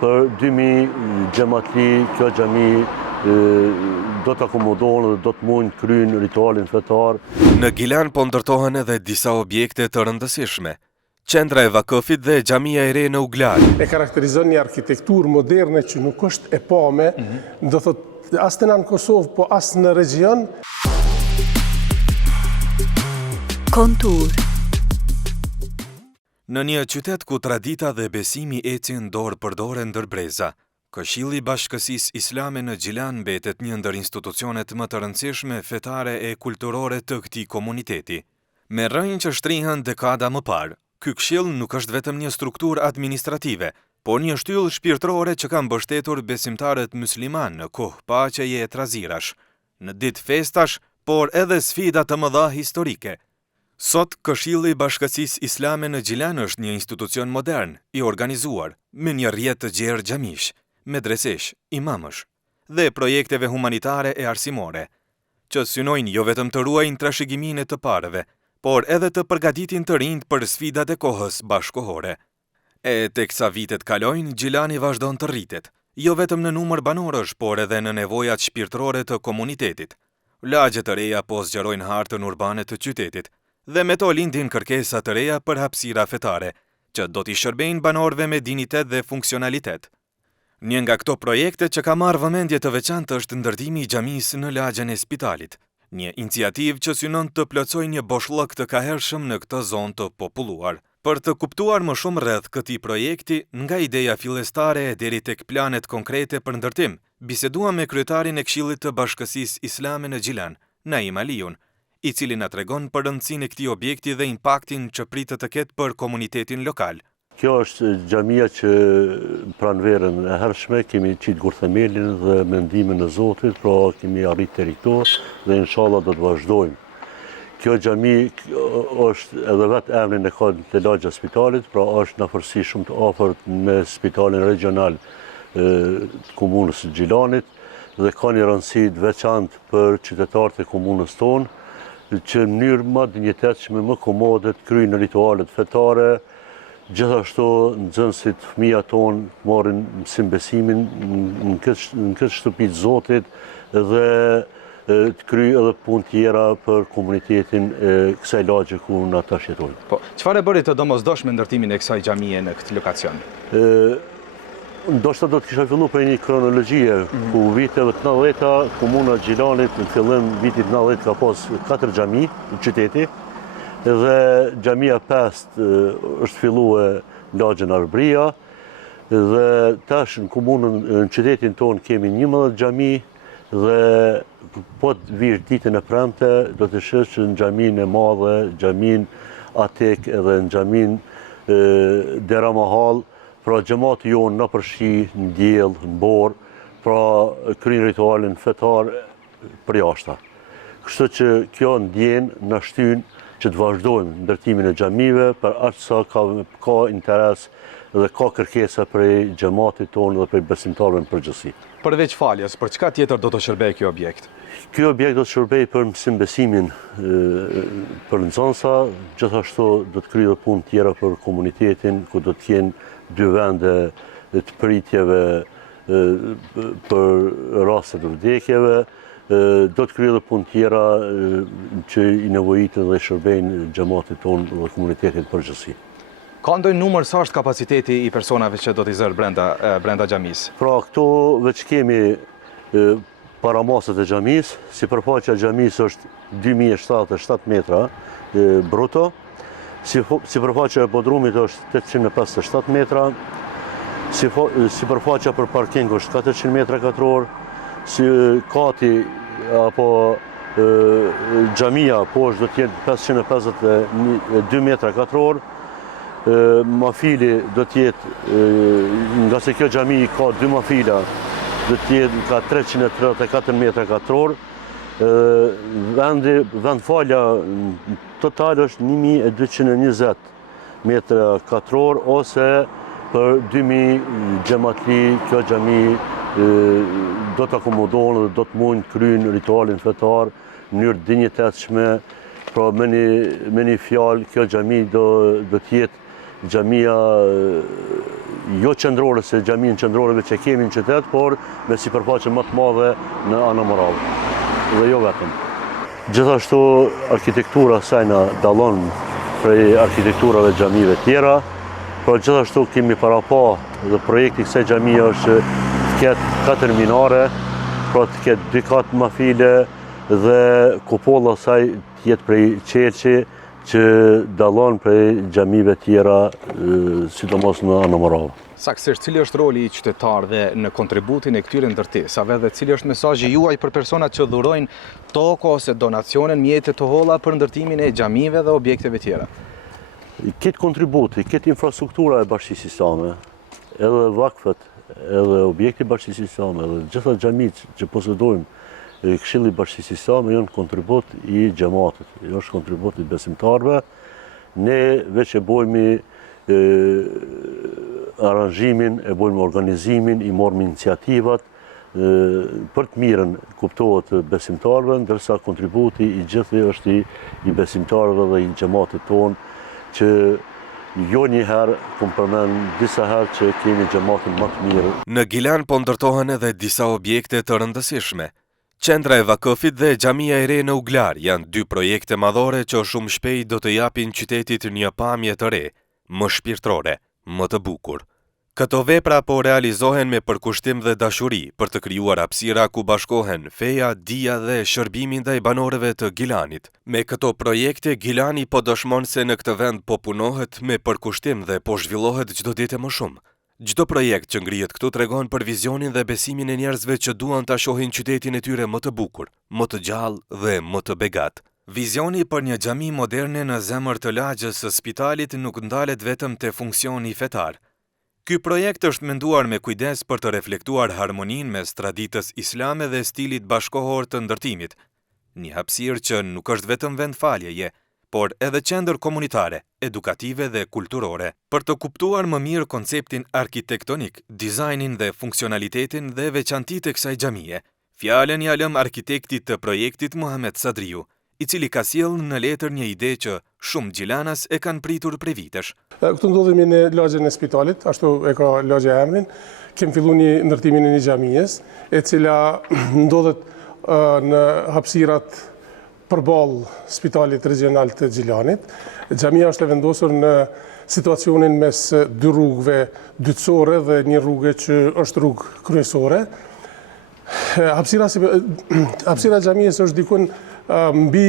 për 2000 xhamatli, kjo xhami do të akomodohen dhe do të mund kryen ritualin fetar. Në Gilan po ndërtohen edhe disa objekte të rëndësishme. Qendra e Vakëfit dhe xhamia e re në Uglar. E karakterizon një arkitekturë moderne që nuk është e pame, do thotë as në Kosovë, po as në region. Kontur. Në një qytet ku tradita dhe besimi ecin dorë për dorë ndër breza, Këshilli i Bashkësisë Islame në Gjilan mbetet një ndër institucionet më të rëndësishme fetare e kulturore të këtij komuniteti. Me rrënjë që shtrihen dekada më parë, ky këshill nuk është vetëm një strukturë administrative, por një shtyllë shpirtërore që ka mbështetur besimtarët musliman në kohë paqeje e trazirash, në ditë festash, por edhe sfida të mëdha historike. Sot, Këshilli i Bashkësisë Islame në Gjilan është një institucion modern, i organizuar, me një rrjet të gjerë xhamish, medresesh, imamësh dhe projekteve humanitare e arsimore, që synojnë jo vetëm të ruajnë trashëgiminë e të parëve, por edhe të përgatitin të rinjt për sfidat e kohës bashkohore. E teksa vitet kalojnë, Gjilani vazhdon të rritet, jo vetëm në numër banorësh, por edhe në nevojat shpirtërore të komunitetit. Lagje të reja po zgjerojnë hartën urbane të qytetit, dhe me to lindin kërkesa të reja për hapësira fetare, që do t'i shërbejnë banorëve me dinitet dhe funksionalitet. Një nga këto projekte që ka marrë vëmendje të veçantë është ndërtimi i xhamisë në lagjen e spitalit, një iniciativë që synon të plotësojë një boshllëk të kahershëm në këtë zonë të populluar. Për të kuptuar më shumë rreth këtij projekti, nga ideja fillestare deri tek planet konkrete për ndërtim, biseduam me kryetarin e Këshillit të Bashkësisë Islame në Gjilan, Naim Aliun, i cili na tregon për rëndësinë e këtij objekti dhe impaktin që pritet të ketë për komunitetin lokal. Kjo është xhamia që pranverën e hershme kemi qitë gurthemelin dhe mendimin e Zotit, pra kemi arrit deri këtu dhe inshallah do të vazhdojmë. Kjo xhami është edhe vetë emrin e ka të lagja spitalit, pra është në afërsi shumë të afërt me spitalin regional të komunës së Gjilanit dhe ka një rëndësi të veçantë për qytetarët e komunës tonë, që në mënyrë më dinjitetshme, më komode të kryejnë ritualet fetare. Gjithashtu nxënësit, fëmijët tonë marrin mësim besimin në këtë shtëpi të Zotit dhe të kryejnë edhe punë tjera për komunitetin e kësaj lagje ku na tash jetojmë. Po, çfarë e bëri të domosdoshme ndërtimin e kësaj xhamie në këtë lokacion? Ndoshta do të kisha filluar për një kronologjie, ku viteve të 90-ta, komuna e Gjilanit në fillim vitit 90 ka pas 4 xhami në qyteti, dhe xhamia 5 është filluar në lagjen Arbria, dhe tash në komunën, në qytetin tonë kemi 11 xhami, dhe po të vish ditën e premte, do të shesh që në xhamin e madhe, xhamin Atek edhe në xhamin Dera Mahall, pra xhamati jonë në përshi, në diell, në borë, pra kryen ritualin fetar për jashta. Kështu që kjo ndjen na shtyn që të vazhdojmë ndërtimin e xhamive, për aq sa ka interes dhe ka kërkesa prej xhamatit tonë dhe prej besimtarëve në përgjithësi. Përveç faljes, për çka tjetër do të shërbejë ky objekt? Ky objekt do të shërbejë për mësim besimin për nxënësa, gjithashtu do të kryejë punë tjera për komunitetin, ku do të jenë 2 vende të pritjeve për raste të vdekjeve, do të kryejë edhe punë tjera që i nevojitën dhe shërbejnë xhamatit tonë dhe komunitetit përgjithësi. Ka ndonjë numër sa është kapaciteti i personave që do t'i zërë brenda xhamisë? Pra këto veç kemi paramasat e xhamisë, sipërfaqja e xhamisë është 2077 metra bruto, sipërfaqja e podrumit është 857 metra, sipërfaqja për parking është 400 metra katror, kati apo xhamia poshtë do të jetë 552 metra katror, mafili do të jetë, nga se kjo xhami ka 2 mafila, do të jetë ka 334 metra katror, vendfalja total është 1220 metra katror, ose për 2000 xhamatli, kjo xhami do të akomodohen dhe do të mund kryen ritualin fetar në mënyrë dinjitetshme. Pra me një fjalë, kjo xhami do të jetë xhamia jo qendrore se xhamin qendrore që kemi në qytet, por me sipërfaqe më të madhe në Ana Morav. Dhe jo vetëm. Gjithashtu arkitektura saj na dallon prej arkitekturave xhamive tjera, por gjithashtu kemi para pa dhe projekti kësaj xhamie është të ketë 4 minare, pra të ketë 2 katë mafile dhe kupolla saj të jetë prej qelçi që dallon prej xhamive tjera, sidomos në Ana Morav. Saktësisht, cili është roli i qytetarëve në kontributin e këtyre ndërtesave dhe cili është mesazhi juaj për personat që dhurojnë tokë ose donacione në mjete të holla për ndërtimin e xhamive dhe objekteve tjera? Këtë kontributi, këtë infrastruktura e Bashkisë Islame, edhe vakfet, edhe objekti Bashkisë Islame, edhe gjitha xhamit që posedojmë, Këshilli i Bashkisë Islame janë kontribut i xhamatit, është kontribut i besimtarëve. Ne veç e bojmë aranjimin, e bojmë organizimin, i morëm iniciativat për të mirën, kuptohet, besimtarëve, ndërsa kontributi i gjithë është i besimtarëve dhe i xhamatit tonë, që jo një herë, kom përmend disa herë që kemi xhamatin më të mirë. Në Gilan po ndërtohen edhe disa objekte të rëndësishme. Qendra e Vakëfit dhe Xhamia e Re në Uglar janë 2 projekte madhore që shumë shpejt do të japin qytetit një pamje të re, më shpirtërore, më të bukur. Këto vepra po realizohen me përkushtim dhe dashuri për të krijuar hapësira ku bashkohen feja, dija dhe shërbimi ndaj banorëve të Gilanit. Me këto projekte Gilani po dëshmon se në këtë vend po punohet me përkushtim dhe po zhvillohet çdo ditë më shumë. Çdo projekt që ngrihet këtu tregon për vizionin dhe besimin e njerëzve që duan ta shohin qytetin e tyre më të bukur, më të gjallë dhe më të begat. Vizioni për një xhami moderne në zemër të lagjës së spitalit nuk ndalet vetëm te funksioni fetar. Ky projekt është menduar me kujdes për të reflektuar harmoninë mes traditës islame dhe stilit bashkohor të ndërtimit. Një hapësirë që nuk është vetëm vend faljeje, por edhe qendër komunitare, edukative dhe kulturore. Për të kuptuar më mirë konceptin arkitektonik, dizajnin dhe funksionalitetin dhe veçantitë e kësaj xhamie, fjalën ja lëm arkitektit të projektit Muhamet Sadriu, i cili ka sjellë në letër një ide që shumë gjilanas e kanë pritur prej vitesh. Këtu ndodhemi në lagjen e spitalit, ashtu e ka lagja emrin. Kem filluar një ndërtimin e një xhamies, e cila ndodhet në hapësirat përballë Spitalit Regional të Gjilanit. Xhamia është e vendosur në situacionin mes 2 rrugëve dytësore dhe një rrugë që është rrugë kryesore. Hapësira e xhamisë është dikun mbi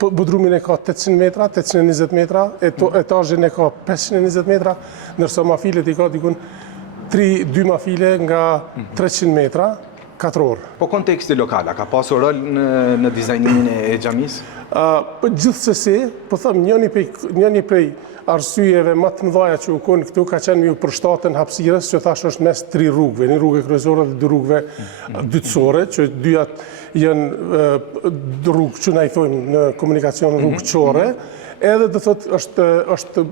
budrumin e ka 800 metra, 820 metra, etazhin e ka 520 metra, ndërsa mafilet i ka dikun 2 mafile nga 300 metra. 4 orë. Po konteksti lokal, a ka pasur rol në dizajnimin e xhamisë? Gjithsesi, po them, njëni prej arsyeve më të mëdha që u kon këtu ka qenë me u përshtatën hapësirës, që thash është mes 3 rrugëve, një rrugë kryesore dhe 2 rrugëve dytësore, që dyjat janë rrugë që na i thojmë në komunikacion rrugëqore, edhe do thotë është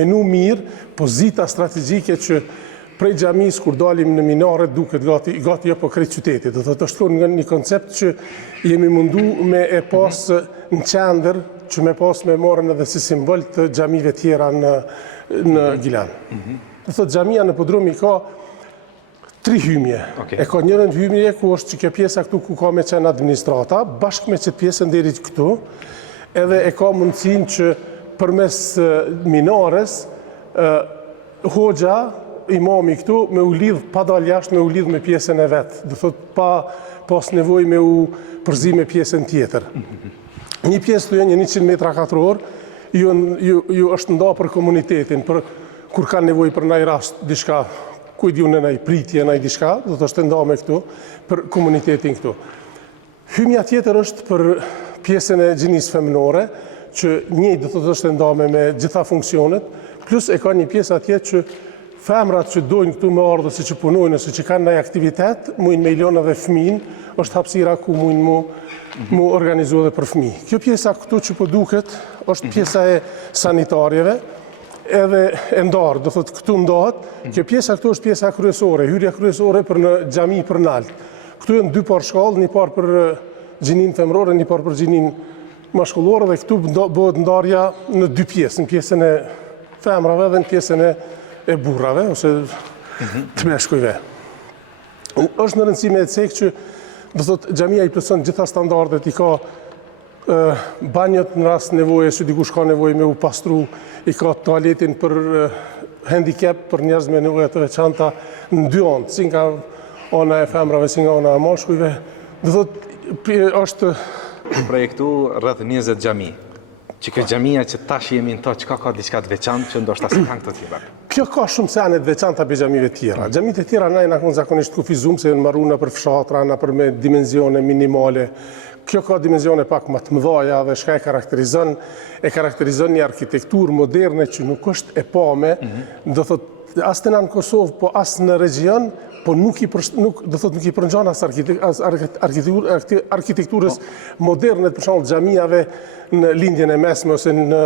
menu mirë, pozita strategjike që prej xhamis kur dalim në minare duket gati apo krejt qytetit. Do thotë është një koncept që jemi mundu me e pas në qendër, që me pas me marrën edhe si simbol të xhamive tjera në Gilan. Do thotë xhamia në podrumi ka 3 hymje. E ka njërën hymje ku është që kjo pjesa këtu ku ka me qenë administrata, bashkë me qëtë pjesën deri këtu, edhe e ka mundësin që përmes minares, hoxha, imami këtu me u lidh pa dal jashtë, me u lidh me pjesën e vet. Do thot pa pas nevojë me u përzi me pjesën tjetër. Një pjesë të një 100 metra katror, ju është nda për komunitetin, për kur ka nevojë për ndaj rast diçka, ku i diun në ndaj pritje, ndaj diçka, do të është nda me këtu për komunitetin këtu. Hymja tjetër është për pjesën e gjinisë feminore, që njëjtë do të është nda me gjitha funksionet, plus e ka një pjesë atje që femrat që dojnë këtu me ardhë, si që punojnë, si që kanë ndaj aktivitet, mujnë me ilona dhe fëmin, është hapësira ku mujnë mu organizu edhe për fëmi. Kjo pjesa këtu që po duket, është pjesa e sanitarjeve, edhe e ndarë, do thotë këtu ndahet. Kjo pjesa këtu është pjesa kryesore, hyrja kryesore për në xhami për nalt. Këtu janë 2 parë shkallë, një parë për gjinin femrore, një parë për gjinin mashkullore, dhe këtu bëhet ndarja në 2 pjesë, në pjesën e femrave dhe në pjesën e e burrave ose të meshkujve. Është në rëndësi me cek që do thotë xhamia i plotson gjitha standardet, i ka banjët në rast nevoje, që dikush ka nevojë me u pastru, i ka toaletin për handicap, për njerëz me nevoja të veçanta në dy anë, si nga ana e femrave, si nga ana e mashkujve. Do thotë është projektu rreth 20 xhami. Që kjo xhamia që tash jemi në to, çka ka diçka të veçantë që ndoshta s'ka këto tjera. Kjo ka shumë sene të veçanta për xhamive tjera. Xhamit e tjera na janë zakonisht kufizum se janë marruna për fshatra, na për me dimensione minimale. Kjo ka dimensione pak më të mëdha dhe çka e karakterizon një arkitekturë moderne që nuk është e pame, do thotë as në Kosovë, po as në regjion, po nuk i përngjan as arkitekturës moderne, për shembull xhamiave në lindjen e mesme ose në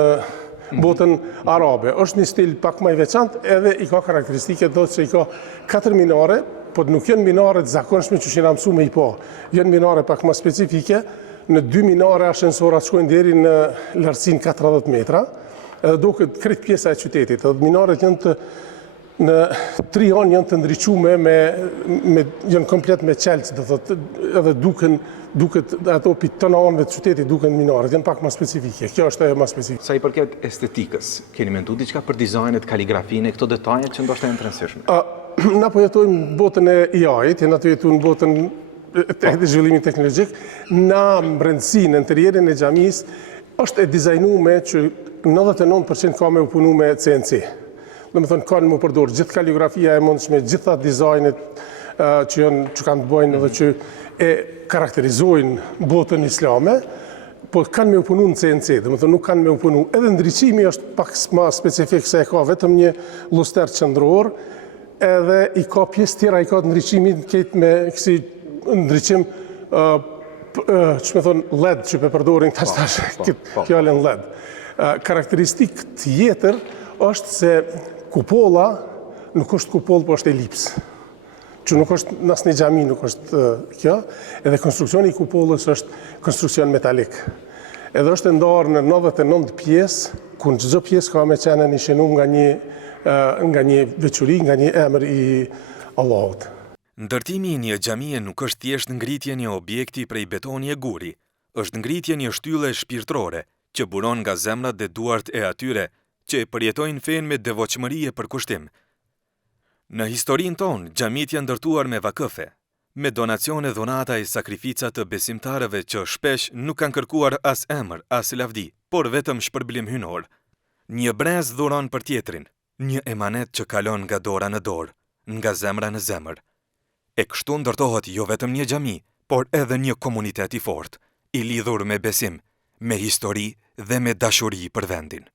botën arabe. Është një stil pak më i veçantë, edhe i ka karakteristike, do të se i ka 4 minare, po nuk janë minare të zakonshme që na mësu me i po. Janë minare pak më specifike, në 2 minare ashensorat shkojnë deri në lartësinë 40 metra, edhe duket krejt pjesa e qytetit. Edhe minaret janë në 3 anë janë të ndriqume janë komplet me qelç, do thotë, edhe duket ato pi tona anëve të qytetit duken minaret, janë pak më specifike. Kjo është ajo më specifike. Sa i përket estetikës, keni menduar diçka për dizajnet, kaligrafinë, këto detajet që ndoshta janë të rëndësishme? Na po jetojmë në botën e AI-t, na po jetojmë në botën e zhvillimit teknologjik. Na brendësi në interierin e xhamisë është e dizajnuar që 99% ka me u punu me CNC. Do të thonë kanë më përdor gjithë kaligrafia e mundshme, gjitha dizajnet që kanë të bëjnë edhe që e karakterizojnë botën islame, po kanë me u punu në CNC, do të thonë nuk kanë me u punu. Edhe ndriçimi është pak më specifik se e ka vetëm një luster qendror, edhe i ka pjesë tjera, i ka të ndryqimin këtë me kësi ndryqim që me thonë LED që pe përdorin tash fjallën LED. Karakteristik tjetër është se kupolla nuk është kupoll, po është elips. Që nuk është në asnjë xhami, nuk është kjo, edhe konstruksioni i kupollës është konstruksion metalik. Edhe është ndarë në 99 pjesë, ku në çdo pjesë ka me qenë nishenuar nga një veçuri, nga një emër i Allahut. Ndërtimi i një xhamie nuk është thjesht ngritje një objekti prej betoni e guri, është ngritje një shtylle shpirtërore që buron nga zemrat dhe duart e atyre që e përjetojnë fenë me devotshmëri e përkushtim. Në historinë tonë, xhamit janë ndërtuar me vakëfe, me donacione, dhunata e sakrifica të besimtarëve që shpesh nuk kanë kërkuar as emër, as lavdi, por vetëm shpërblim hynor. Një brez dhuron për tjetrin, një emanet që kalon nga dora në dorë, nga zemra në zemër. E kështu ndërtohet jo vetëm një xhami, por edhe një komunitet i fortë, i lidhur me besim, me histori dhe me dashuri për vendin.